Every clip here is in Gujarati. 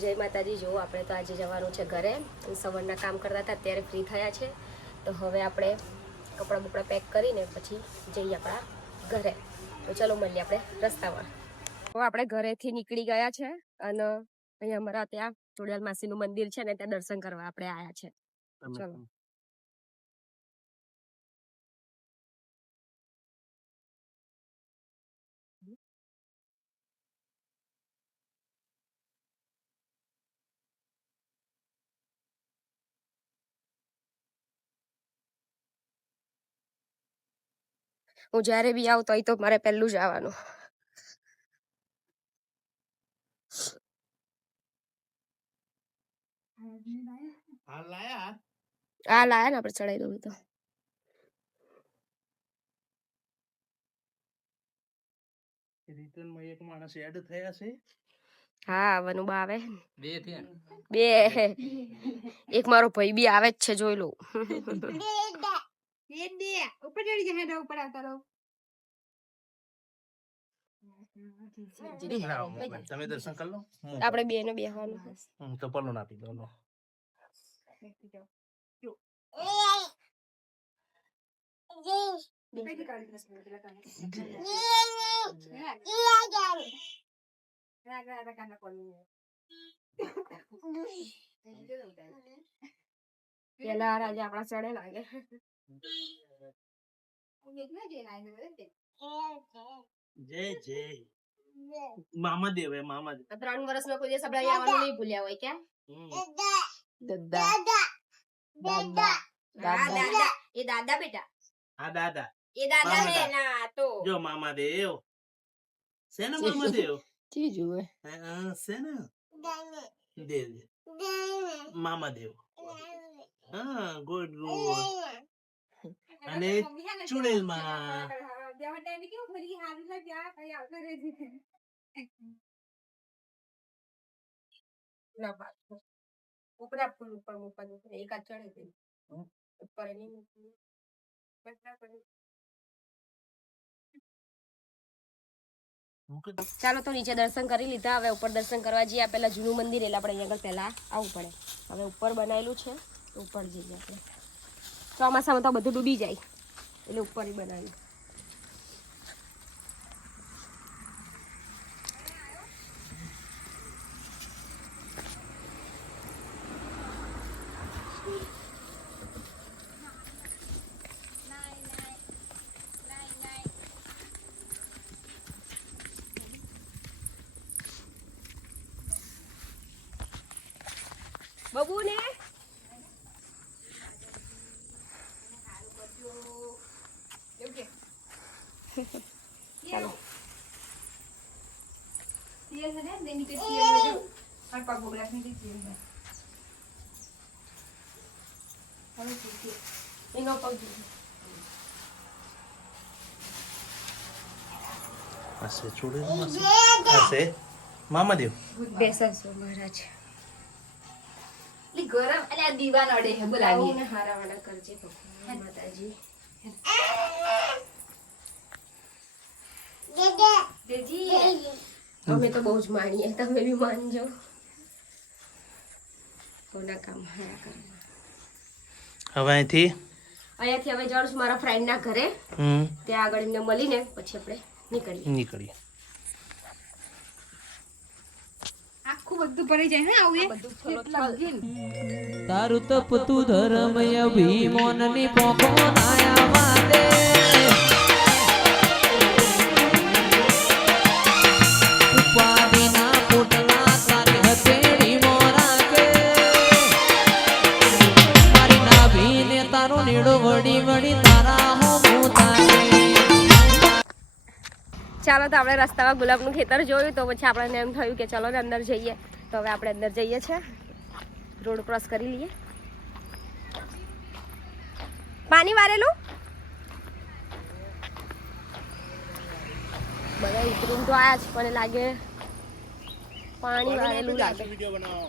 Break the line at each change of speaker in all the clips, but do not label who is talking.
જય માતાજી. જુઓ આપણે તો આજે જવાનું છે ઘરે. સવારના કામ કરતા હતા અત્યારે ફ્રી થયા છે. તો હવે આપણે કપડાં બપડા પેક કરીને પછી જઈએ આપણા ઘરે. તો ચલો મળીએ આપણે રસ્તામાં. તો આપણે ઘરેથી નીકળી ગયા છે અને અહીંયા અમારા ત્યાં ચોડિયાલ માસીનું મંદિર છે ને ત્યાં દર્શન કરવા આપણે આવ્યા છે. ચલો. હું જ્યારે બી આવું તો અહીં તો મારે પહેલું જ આવવાનું.
હા લાયા
ને આપણે ચડાવી દઉં તો.
રિટર્નમાં એક માણસ એડ થયા છે.
હા આવવાનું બા આવે.
બે થયા.
બે. એક મારો ભાઈ બી આવે જ છે જોઈ લઉં
તમે દર્શન કરી લો હું
આપણે બે ને બેહવાનું
હું ચપ્પલ નો નાખી દઉં લો.
પેલા રાજા આપણા ચડે લાગે
જય જય મામા દેવ મામા દેવ
ત્રણ વર્ષમાં કોઈ દિવસ આપણે આવવાનું નહીં ભૂલ્યા હોય
કેમ.
દાદા દાદા દાદા એ દાદા બેટા
હા દાદા
એ દાદા હે ના તો
જો મામા દેવ છે મામા દેવ
જી જુએ
હા, દેવ દેવ. મામા દેવ હા ગુડ ગુડ અને ચુડેલમાં
ઉપર ઉપર ચડે છે ઉપર એની. ચાલો તો નીચે દર્શન કરી લીધા. હવે ઉપર દર્શન કરવા જઈએ. પેલા જૂનું મંદિર એટલે આપણે અહીંયા આગળ પહેલા આવવું પડે. હવે ઉપર બનાવેલું છે. ઉપર જઈએ આપણે ચોમાસામાં તો બધું ડૂબી જાય એટલે ઉપર ય બનાવ્યું બબુ ને ચાલો એનો પગ જોજો.
આ છે ચુડેલમાં છે. આ છે મામા દેવ
બેસરસો મહારાજ
ગરમ અને આ દીવા નડે હે બોલાવી
આવીને હારાવાના કરજે ભગવાન માતાજી અમે તો બહુ જ માણીએ તમે બી માનજો. કોના કામ હારા કરવા
હવે અહીંથી?
અહીંયાથી હવે જાઉં છું મારા ફ્રેન્ડના ઘરે. ત્યાં આગળ એમને મળીને પછી આપણે નીકળીએ.
નીકળીએ.
આખું બધું ભરી જાય હે આવું
બધું થોડો થોડો
તારું તપતું ધર્મય ભીમોનની પોખો નાયા વાદે
તો આપણે રસ્તામાં ગુલાબનું ખેતર જોયું તો પછી આપણને એમ થયું કે ચલો ને અંદર જઈએ. તો હવે આપણે અંદર જઈએ છીએ રોડ ક્રોસ કરી લઈએ. પાણી વારેલું? બધા ઉતરું તો આયા છે પણ લાગે પાણી વારેલું લાગે.
વિડિયો બનાવો.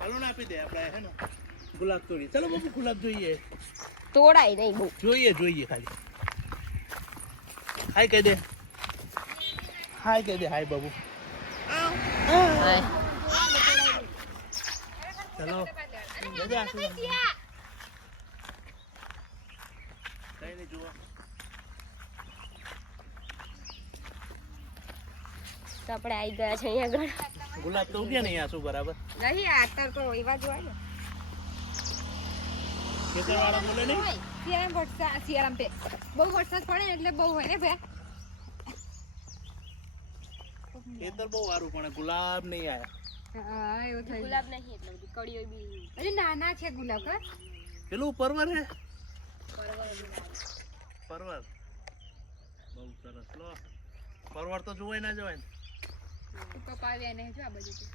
હાલો ને આપી દે આપણે હે ને ગુલાબ તોડી ચલો બાપુ ગુલાબ જોઈએ.
તોડાય નહીં બહુ.
જોઈએ જોઈએ ખાલી. હાય કહી દે હાય કહી દે હાય બાબુ
હાય.
ચલો જજા કઈ નહીં જુઓ
તો આપણે આવી ગયા છે અહીંયા આગળ
ગુલાબ તો ઉગ્યા નહીં આસુ બરાબર
નહીં આતર તો એવા જ હોય ને
ખેતર વાળા બોલે નહીં?
શિયાળામાં વરસાદ શિયાળામાં તે બહુ વરસાદ પડે ને એટલે બહુ હોય ને ભાઈ.
ખેતર બહુ સારું પણ ગુલાબ નહીં આયા.
એવું થઈ
ગુલાબ નહીં એટલે બધી કળીઓ બી
અરે નાના છે ગુલાબ હા.
પેલું પરવર હે પરવર બહુ સરસ લો. પરવર તો જોવાય ના જવાય
કપાવ્યા નહીં જો આ બાજુ તો.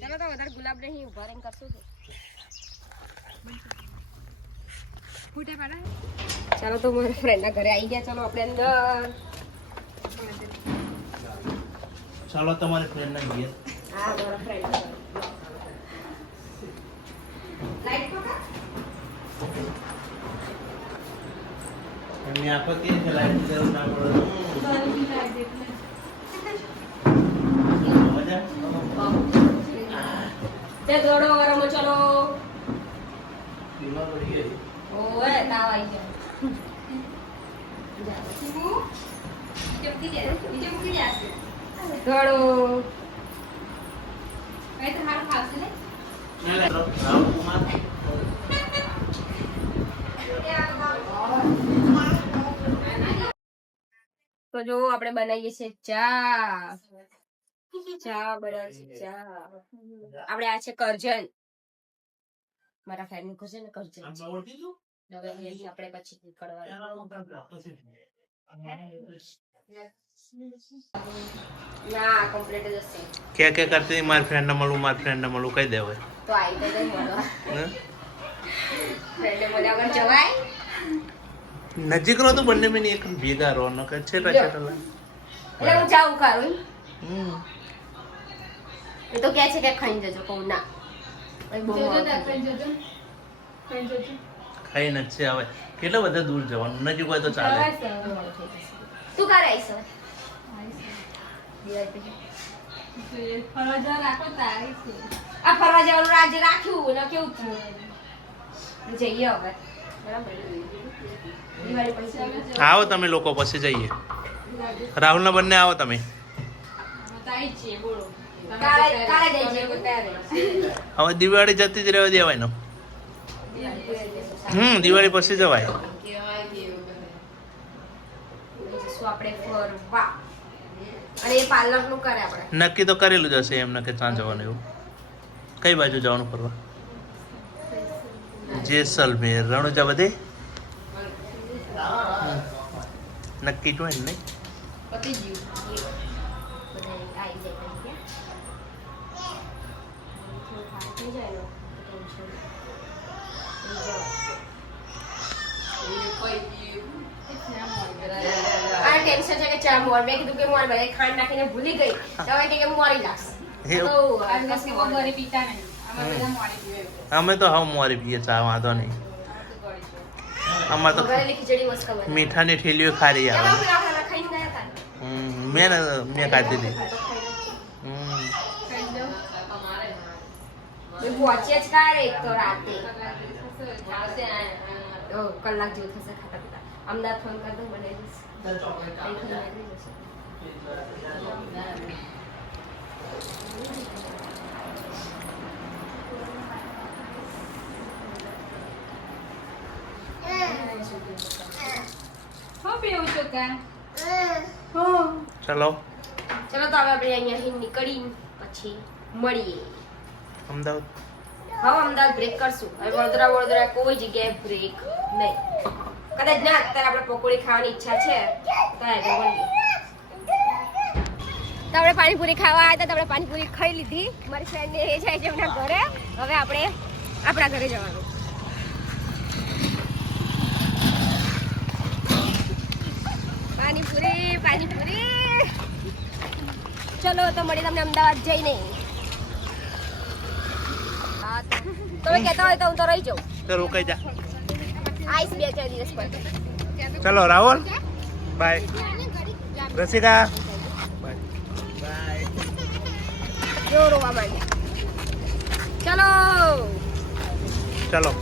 ચાલો તો વધારે ગુલાબ નહીં. ઊભા રહી કરશું તો. ચાલો તો મારા ફ્રેન્ડના ઘરે આવી ગયા. ચાલો આપણે અંદર.
ચાલો તમારે ફ્રેન્ડ ના ઘેર.
હા મારા ફ્રેન્ડ લાઈટ પકડ.
એમની આંખો કે છે લાઈટ જરૂર ના પડે. મજા?
તે દોડો વારમાં ચાલો.
બીમાર પડી ગઈ
ઓએ તાવ આવી ગયો.
કઈ તો સારું ખાવશે ને?
તો જો આપણે બનાવીએ છીએ ચા. ચા બનાવીએ ચા. આપણે આ છે કરજણ મારા ફ્રેન્ડનું છે ને છે.
છું
હવે અહીંયાથી આપણે પછી નીકળવાનું. ના કમ્પ્લીટ જ હશે.
કે કે કરતી મારી ફ્રેન્ડ ને મળું મારી ફ્રેન્ડ ને મળું કહી દેવાય
તો આવી તો જઈ મળવા? ફ્રેન્ડે મળ્યા વગર જવાય?
નજીક રહો તો બંને મેં એક ભેગા રહો ન કે છેટા છેટા
એટલે હું જાઉં કરું
હમ.
એ તો કહે છે કે ખાઈ જજો કહું ના.
ખાઈ
નથી આવે. કેટલા બધા દૂર જવાનું? નજીક હોય તો ચાલે.
તું ક્યારે આવીશ આ ફરવા જવાનું આજે રાખ્યું ને કેવું થયું જઈએ હવે.
આવો તમે લોકો પછી જઈએ. રાહુલ ના બંને આવો તમે.
બોલો.
હવે દિવાળી જતી જ રહેવા દેવાય ને હમ દિવાળી પછી જવાય. નક્કી તો કરેલું જ હશે એમને કે ત્યાં જવાનું એવું. કઈ બાજુ જવાનું ફરવા? જેસલમેર. રણુજા બધે. નક્કી જોઈ ને
બધા આવી જાય ત્યાં. થઈ જાય ટેન્શન આ ટેન્શન છે કે ચા મોર મેં કીધું કે મોર ભાઈ ખાંડ નાખીને ભૂલી ગઈ તો હવે કે કે મોરી લાગશે
એવું?
તો આ
આ
કશું
કશું
મોર
ઘરે પીતા નહીં અમે
તો હવે મોરી પીએ ચા વાંધો નહીં અમારે તો મીઠાની ઠેલીઓ ખારી આવે
પેલા ખાના ખાઈને ગયા હતા
હમ, મેં મેં
કાઢી
દીધી. કલાક જેવું થશે ખાતા પીતા અમદાવાદ ફોન કરી દઉં દઈશ.
પીવું છો કા?
ચલો.
ચલો તો હવે આપણે અહીંયાથી નીકળી પછી મળીએ.
અમદાવાદ.
હવે અમદાવાદ બ્રેક કરશું. હવે વડોદરા વડોદરા કોઈ જગ્યાએ બ્રેક નહીં. કદાચ ના અત્યારે આપણે પકોડી ખાવાની ઈચ્છા છે તો આગળ મળીએ. તો આપણે પાણીપુરી ખાવા આવ્યા હતા તો આપણે પાણીપુરી ખાઈ લીધી. મારી ફ્રેન્ડ એ જાય છે એમના ઘરે. હવે આપણે આપણા ઘરે જવાનું. પાણીપુરી પાણીપુરી. ચલો તો મળી તમને અમદાવાદ જઈને. તમે કહેતા હોય તો હું તો રહી જાઉં.
તો રોકાઈ જા.
આઈસ બે ચાર દિવસ પર.
ચલો રાહુલ. બાય
રસિકા.
બાય
જો રોવા માંડ્યા. ચલો.
ચલો.